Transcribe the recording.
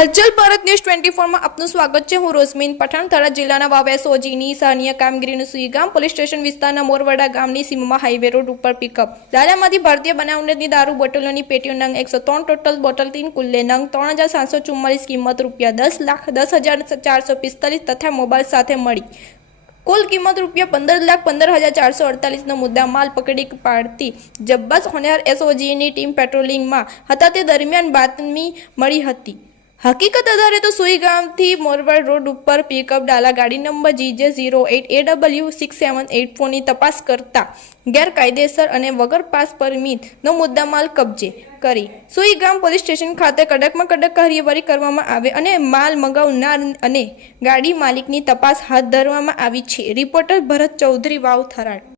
ઉજ્જવલ Bharat news twenty ફોરમાં આપનું સ્વાગત છે. હું રોઝમીન પઠાણ. થરાદ જિલ્લાના વાવ એસઓજીની સહનીય કામગીરીનું સુઈગામ પોલીસ સ્ટેશન વિસ્તારના મોરવાડા ગામની સીમમાં હાઈવે રોડ ઉપર પિકઅપ દાદામાંથી ભારતીય બનાવટની દારૂ બોટલોની પેટીઓ નંગ એકસો ત્રણ ટોટલ બોટલ તીન, કુલ્લે નંગ ત્રણ હજાર સાતસો ચુમ્માલીસ કિંમત રૂપિયા દસ લાખ દસ હજાર ચારસો પિસ્તાલીસ તથા મોબાઈલ સાથે મળી. કુલ કિંમત રૂપિયા પંદર લાખ પંદર હજાર ચારસો અડતાલીસનો મુદ્દા માલ પકડી પાડતી જબ્બાસ હોનાર એસઓજીની ટીમ પેટ્રોલિંગમાં હતા તે દરમિયાન બાતમી મળી હતી. હકીકત આધારે તો સુઈ ગામથી મોરવાડ રોડ ઉપર પિકઅપ ડાલા ગાડી number GJ zero eight A W six seven eight ફોરની તપાસ કરતા ગેરકાયદેસર અને વગર પાસ પરમિટનો મુદ્દામાલ કબજે કરી. સુઈ ગામ પોલીસ સ્ટેશન ખાતે કડકમાં કડક કાર્યવાહી કરવામાં આવે અને માલ મંગાવનાર અને ગાડી માલિકની તપાસ હાથ ધરવામાં આવી છે. રિપોર્ટર ભરત ચૌધરી, વાવ થરાડ